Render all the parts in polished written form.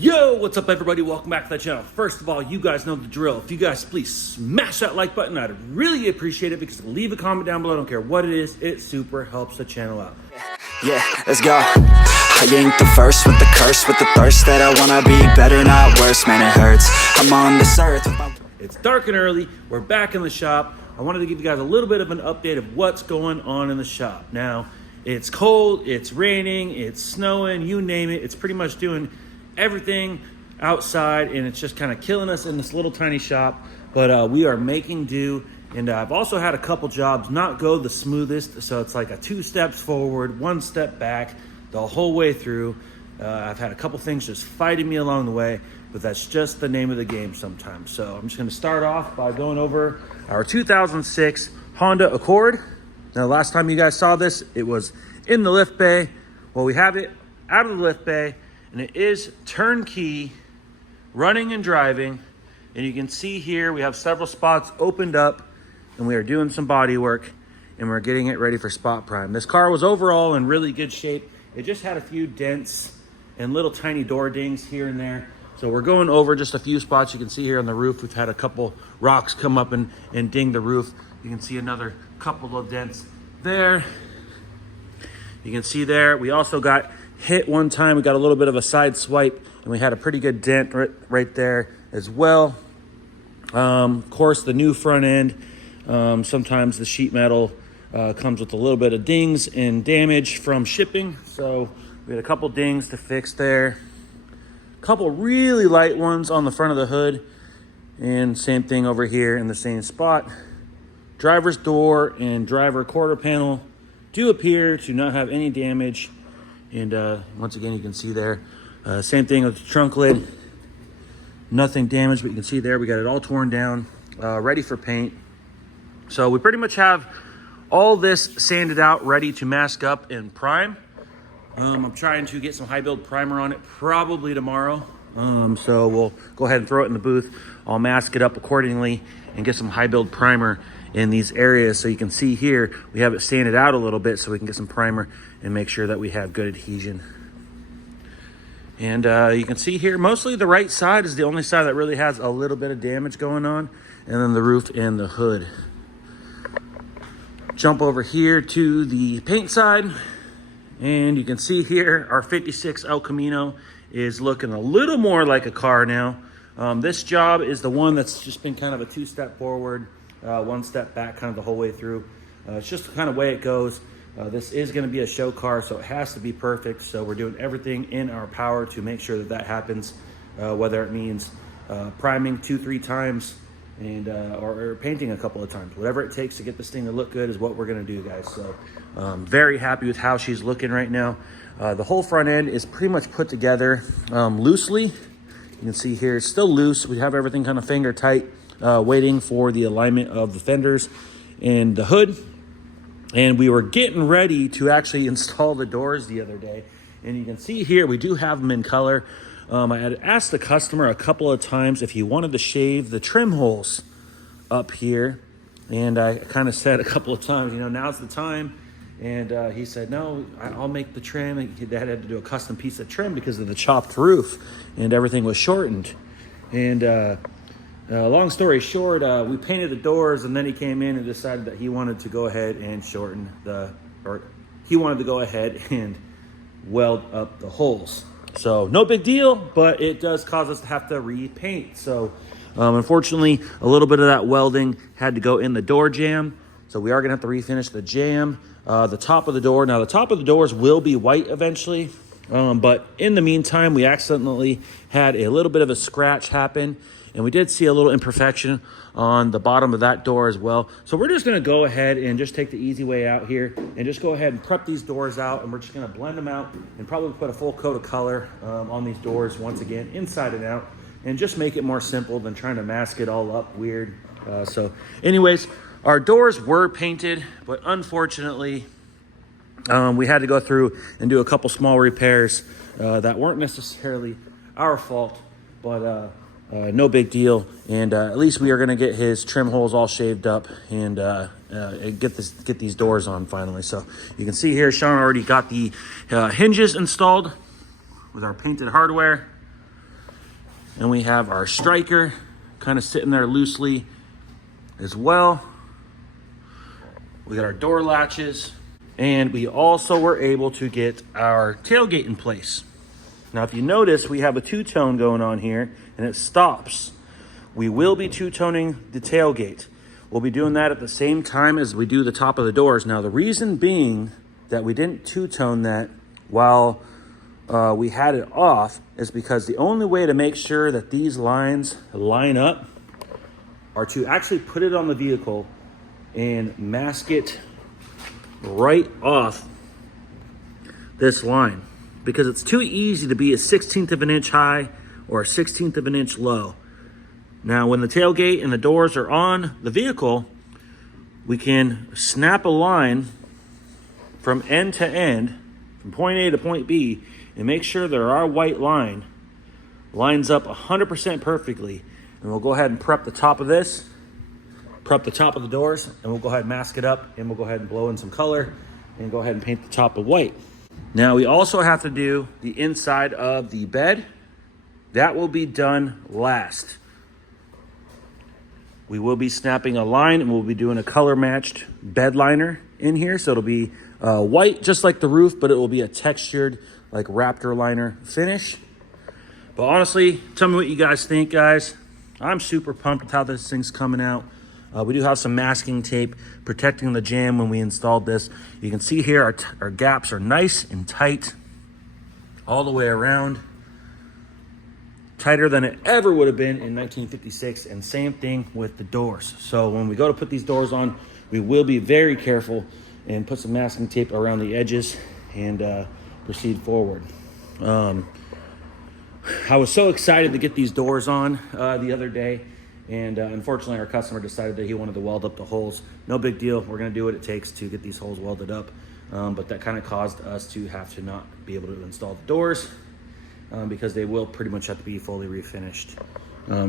Yo, what's up everybody? Welcome back to the channel. First of all, you guys know the drill. If you guys please smash that like button, I'd really appreciate it, because leave a comment down below. I don't care what it is, it super helps the channel out. Yeah, let's go. I ain't the first with the curse, with the thirst that I wanna be better, not worse. Man, it hurts. I'm on this earth with my... It's dark and early. We're back in the shop. I wanted to give you guys a little bit of an update of what's going on in the shop. Now, it's cold, it's raining, it's snowing, you name it. It's pretty much doing everything outside, and it's just kind of killing us in this little tiny shop. But we are making do. And I've also had a couple jobs not go the smoothest. So it's like a 2 steps forward, 1 step back the whole way through. I've had a couple things just fighting me along the way, but that's just the name of the game sometimes. So I'm just going to start off by going over our 2006 Honda Accord. Now, last time you guys saw this, it was in the lift bay. Well, we have it out of the lift bay, and it is turnkey, running and driving. And you can see here, we have several spots opened up, and we are doing some body work, and we're getting it ready for spot prime. This car was overall in really good shape. It just had a few dents and little tiny door dings here and there. So we're going over just a few spots. You can see here on the roof, we've had a couple rocks come up and ding the roof. You can see another couple of dents there. You can see there, we also got hit one time. We got a little bit of a side swipe, and we had a pretty good dent right there as well. Of course, the new front end, sometimes the sheet metal comes with a little bit of dings and damage from shipping. So we had a couple dings to fix there. A couple really light ones on the front of the hood, and same thing over here in the same spot. Driver's door and driver quarter panel do appear to not have any damage. And once again, you can see there, same thing with the trunk lid. Nothing damaged, but you can see there, we got it all torn down, ready for paint. So we pretty much have all this sanded out, ready to mask up and prime. I'm trying to get some high build primer on it probably tomorrow. So we'll go ahead and throw it in the booth. I'll mask it up accordingly and get some high build primer in these areas. So you can see here, we have it sanded out a little bit so we can get some primer and make sure that we have good adhesion. And you can see here, mostly the right side is the only side that really has a little bit of damage going on, and then the roof and the hood. Jump over here to the paint side, and you can see here our 56 El Camino is looking a little more like a car now. This job is the one that's just been kind of a 2 step forward, 1 step back kind of the whole way through. It's just the kind of way it goes. This is going to be a show car, so it has to be perfect. So we're doing everything in our power to make sure that that happens, whether it means priming 2-3 times and or painting a couple of times. Whatever it takes to get this thing to look good is what we're going to do, guys. So very happy with how she's looking right now. The whole front end is pretty much put together loosely. You can see here it's still loose. We have everything kind of finger tight, waiting for the alignment of the fenders and the hood. And we were getting ready to actually install the doors the other day. And you can see here, we do have them in color. I had asked the customer a couple of times if he wanted to shave the trim holes up here. And I kind of said a couple of times, you know, now's the time. And he said, no, I'll make the trim. Dad had to do a custom piece of trim because of the chopped roof and everything was shortened. And long story short, we painted the doors, and then he came in and decided that he wanted to go ahead and he wanted to go ahead and weld up the holes. So no big deal, but it does cause us to have to repaint. So unfortunately, a little bit of that welding had to go in the door jamb. So we are gonna have to refinish the jamb, the top of the door. Now the top of the doors will be white eventually, but in the meantime, we accidentally had a little bit of a scratch happen. And we did see a little imperfection on the bottom of that door as well. So we're just gonna go ahead and just take the easy way out here and just go ahead and prep these doors out, and we're just gonna blend them out and probably put a full coat of color on these doors once again, inside and out, and just make it more simple than trying to mask it all up weird. So anyways, our doors were painted, but unfortunately, we had to go through and do a couple small repairs that weren't necessarily our fault, but no big deal. And at least we are going to get his trim holes all shaved up and get these doors on finally. So you can see here, Sean already got the hinges installed with our painted hardware. And we have our striker kind of sitting there loosely as well. We got our door latches, and we also were able to get our tailgate in place. Now, if you notice, we have a two-tone going on here, and it stops. We will be two-toning the tailgate. We'll be doing that at the same time as we do the top of the doors. Now, the reason being that we didn't two-tone that while we had it off is because the only way to make sure that these lines line up are to actually put it on the vehicle and mask it right off this line, because it's too easy to be a 1/16 of an inch high or a 1/16 of an inch low. Now, when the tailgate and the doors are on the vehicle, we can snap a line from end to end, from point A to point B, and make sure that our white line lines up 100% perfectly. And we'll go ahead and prep the top of this, prep the top of the doors, and we'll go ahead and mask it up, and we'll go ahead and blow in some color and go ahead and paint the top of white. Now, we also have to do the inside of the bed. That will be done last. We will be snapping a line, and we'll be doing a color matched bed liner in here. So it'll be white, just like the roof, but it will be a textured, like Raptor liner finish. But honestly, tell me what you guys think, guys. I'm super pumped with how this thing's coming out. We do have some masking tape protecting the jamb when we installed this. You can see here our gaps are nice and tight all the way around. Tighter than it ever would have been in 1956, and same thing with the doors. So when we go to put these doors on, we will be very careful and put some masking tape around the edges and proceed forward. I was so excited to get these doors on the other day, and unfortunately our customer decided that he wanted to weld up the holes. No big deal, we're gonna do what it takes to get these holes welded up, but that kind of caused us to have to not be able to install the doors because they will pretty much have to be fully refinished.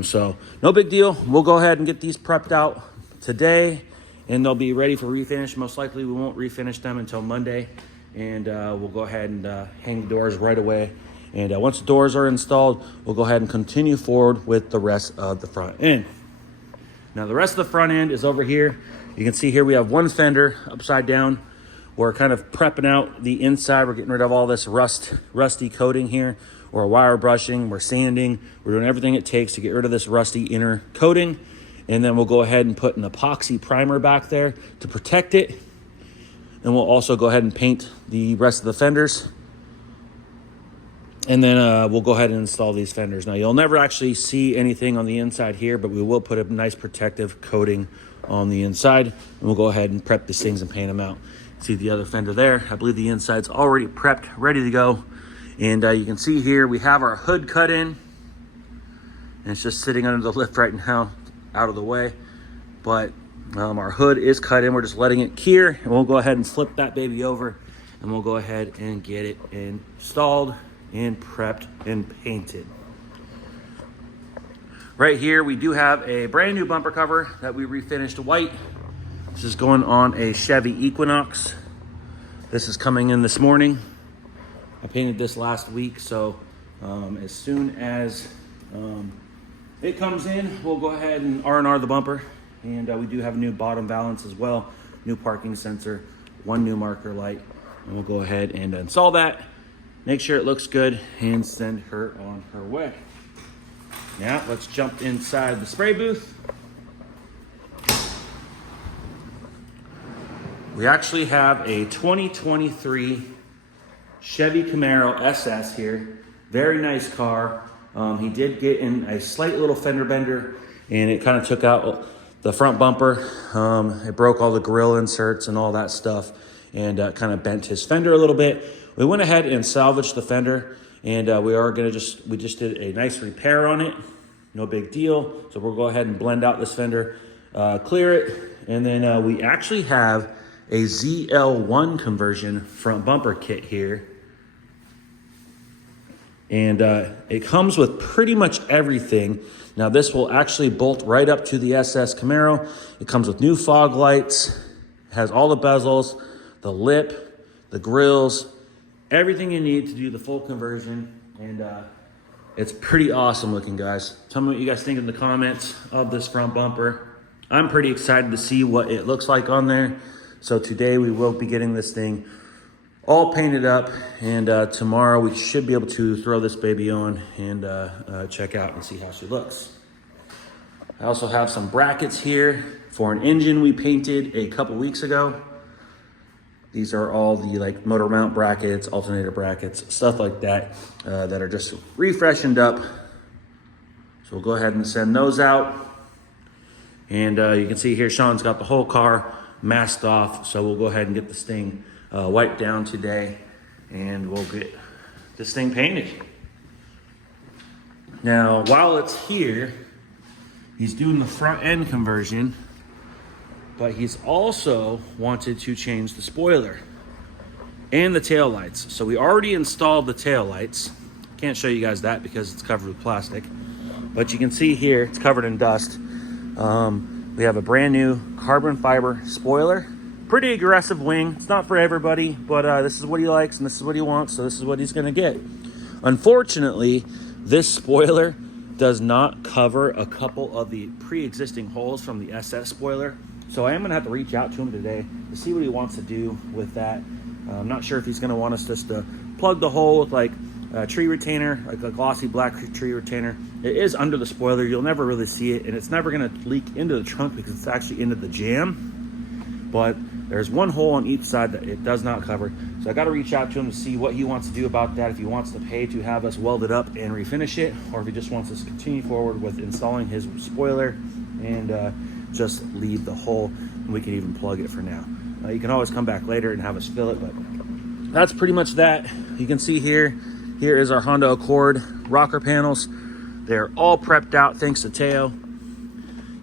So no big deal, we'll go ahead and get these prepped out today, and they'll be ready for refinish. Most likely we won't refinish them until Monday, and we'll go ahead and hang the doors right away. And once the doors are installed, we'll go ahead and continue forward with the rest of the front end. Now, the rest of the front end is over here. You can see here we have one fender upside down. We're kind of prepping out the inside. We're getting rid of all this rusty coating here. We're wire brushing, we're sanding. We're doing everything it takes to get rid of this rusty inner coating. And then we'll go ahead and put an epoxy primer back there to protect it. And we'll also go ahead and paint the rest of the fenders. And then we'll go ahead and install these fenders. Now, you'll never actually see anything on the inside here, but we will put a nice protective coating on the inside. And we'll go ahead and prep these things and paint them out. See the other fender there? I believe the inside's already prepped, ready to go. And you can see here, we have our hood cut in. And it's just sitting under the lift right now, out of the way. But our hood is cut in. We're just letting it cure. And we'll go ahead and flip that baby over. And we'll go ahead and get it installed and prepped and painted. Right here we do have a brand new bumper cover that we refinished white. This is going on a Chevy Equinox. This is coming in this morning. I painted this last week, so as soon as it comes in, we'll go ahead and R&R the bumper. And we do have a new bottom valance as well, new parking sensor, one new marker light, and we'll go ahead and install that. Make sure it looks good and send her on her way. Now, let's jump inside the spray booth. We actually have a 2023 Chevy Camaro SS here. Very nice car. He did get in a slight little fender bender, and it kind of took out the front bumper. It broke all the grill inserts and all that stuff, and kind of bent his fender a little bit. We went ahead and salvaged the fender, and we just did a nice repair on it. No big deal. So we'll go ahead and blend out this fender, clear it, and then we actually have a ZL1 conversion front bumper kit here. And it comes with pretty much everything. Now, this will actually bolt right up to the SS Camaro. It comes with new fog lights, it has all the bezels, the lip, the grills, everything you need to do the full conversion. And It's pretty awesome looking, guys. Tell me what you guys think in the comments of this front bumper. I'm pretty excited to see what it looks like on there. So today we will be getting this thing all painted up, and tomorrow we should be able to throw this baby on and check out and see how she looks. I also have some brackets here for an engine we painted a couple weeks ago. These are all the like motor mount brackets, alternator brackets, stuff like that, that are just refreshened up. So we'll go ahead and send those out. And you can see here, Sean's got the whole car masked off. So we'll go ahead and get this thing wiped down today, and we'll get this thing painted. Now, while it's here, he's doing the front end conversion, but he's also wanted to change the spoiler and the tail lights. So we already installed the tail lights. Can't show you guys that because it's covered with plastic, but you can see here it's covered in dust. We have a brand new carbon fiber spoiler. Pretty aggressive wing. It's not for everybody, but this is what he likes and this is what he wants, so this is what he's gonna get. Unfortunately, this spoiler does not cover a couple of the pre-existing holes from the SS spoiler. So I am gonna have to reach out to him today to see what he wants to do with that. I'm not sure if he's gonna want us just to plug the hole with like a tree retainer, like a glossy black tree retainer. It is under the spoiler, you'll never really see it, and it's never gonna leak into the trunk because it's actually into the jam. But there's one hole on each side that it does not cover. So I gotta reach out to him to see what he wants to do about that, if he wants to pay to have us weld it up and refinish it, or if he just wants us to continue forward with installing his spoiler and just leave the hole, and we can even plug it for now. You can always come back later and have us fill it, but that's pretty much that. You can see here is our Honda Accord rocker panels. They're all prepped out thanks to Teo.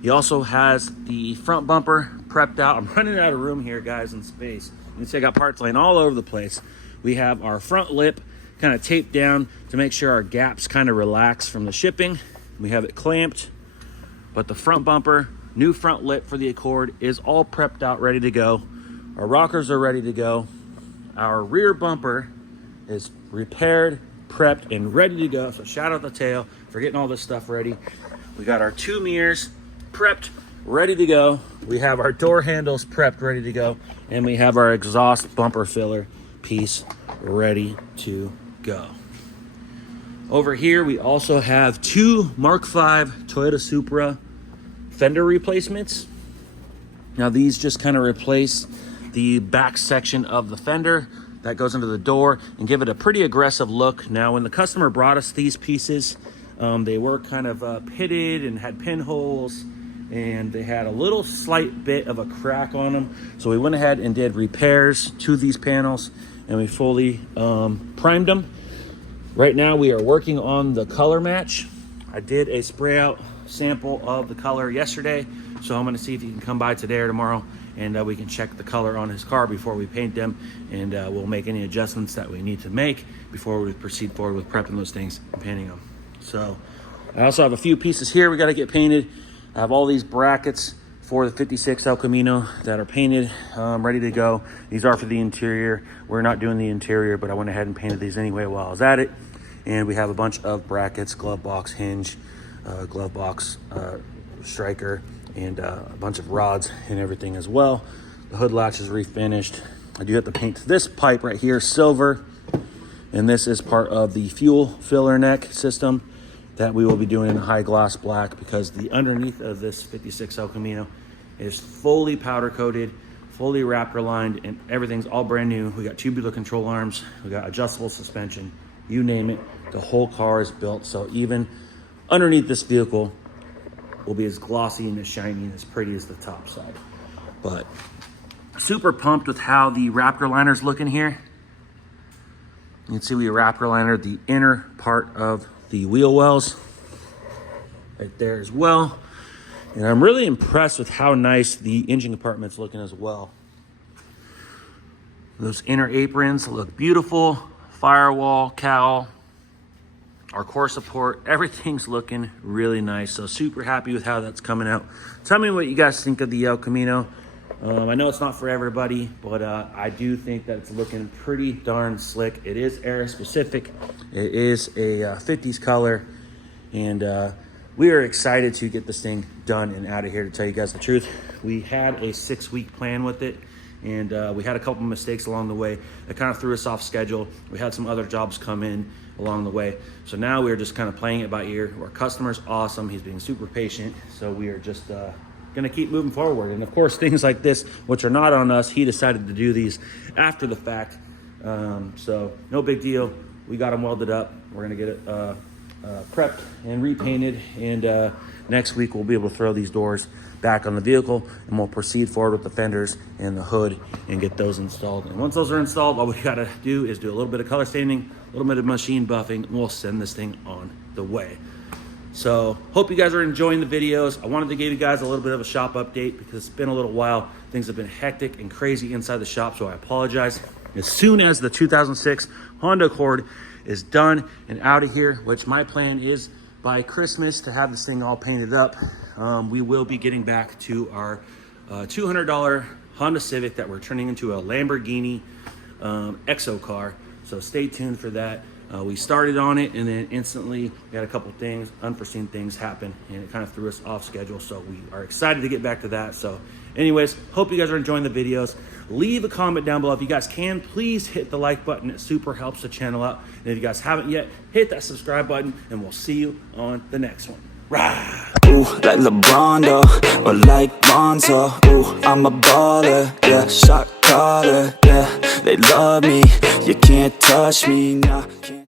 He also has the front bumper prepped out. I'm running out of room here, guys, in space. You can see I got parts laying all over the place. We have our front lip kind of taped down to make sure our gaps kind of relax from the shipping. We have it clamped, but the front bumper, new front lip for the Accord, is all prepped out, ready to go. Our rockers are ready to go. Our rear bumper is repaired, prepped, and ready to go. So shout out to Teo for getting all this stuff ready. We got our two mirrors prepped, ready to go. We have our door handles prepped, ready to go. And we have our exhaust bumper filler piece ready to go. Over here, we also have two Mark V Toyota Supra fender replacements. Now these just kind of replace the back section of the fender that goes into the door and give it a pretty aggressive look. Now when the customer brought us these pieces, they were kind of pitted and had pinholes, and they had a little slight bit of a crack on them. So we went ahead and did repairs to these panels, and we fully primed them. Right now we are working on the color match. I did a spray out sample of the color yesterday, so I'm going to see if he can come by today or tomorrow, and we can check the color on his car before we paint them, and we'll make any adjustments that we need to make before we proceed forward with prepping those things and painting them. So I also have a few pieces here we got to get painted. I have all these brackets for the 56 El Camino that are painted, ready to go. These are for the interior. We're not doing the interior, but I went ahead and painted these anyway while I was at it. And we have a bunch of brackets, glove box hinge, glove box striker, and a bunch of rods and everything as well. The hood latch is refinished. I do have to paint this pipe right here silver, and this is part of the fuel filler neck system that we will be doing in high gloss black, because the underneath of this 56 El Camino is fully powder coated, fully Raptor lined, and everything's all brand new. We got tubular control arms, we got adjustable suspension, you name it. The whole car is built, so even underneath this vehicle will be as glossy and as shiny and as pretty as the top side. But super pumped with how the Raptor liner's looking here. You can see we Raptor liner the inner part of the wheel wells right there as well. And I'm really impressed with how nice the engine compartment's looking as well. Those inner aprons look beautiful. Firewall, cowl, our core support, everything's looking really nice. So super happy with how that's coming out. Tell me what you guys think of the El Camino. I know it's not for everybody, but I do think that it's looking pretty darn slick. It is era specific. It is a 50s color, and we are excited to get this thing done and out of here. To tell you guys the truth, we had a 6-week plan with it, and we had a couple mistakes along the way that kind of threw us off schedule. We had some other jobs come in along the way, so now we're just kind of playing it by ear. Our customer's awesome. He's being super patient, so we are just gonna keep moving forward. And of course, things like this, which are not on us, he decided to do these after the fact, so no big deal. We got them welded up. We're gonna get it prepped and repainted, and next week we'll be able to throw these doors back on the vehicle, and we'll proceed forward with the fenders and the hood and get those installed. And once those are installed, all we gotta do is do a little bit of color staining, a little bit of machine buffing, and we'll send this thing on the way. So hope you guys are enjoying the videos. I wanted to give you guys a little bit of a shop update because it's been a little while. Things have been hectic and crazy inside the shop, so I apologize. As soon as the 2006 Honda Accord is done and out of here, which my plan is by Christmas to have this thing all painted up, we will be getting back to our $200 Honda Civic that we're turning into a Lamborghini Exo car. So stay tuned for that. We started on it, and then instantly we had a couple things, unforeseen things happen, and it kind of threw us off schedule. So we are excited to get back to that. So anyways, hope you guys are enjoying the videos. Leave a comment down below. If you guys can, please hit the like button. It super helps the channel out. And if you guys haven't yet, hit that subscribe button, and we'll see you on the next one. Rah! Ooh, like LeBron, though, or like Bonzo. Ooh, I'm a baller, yeah, shot caller, yeah. They love me, you can't touch me, nah.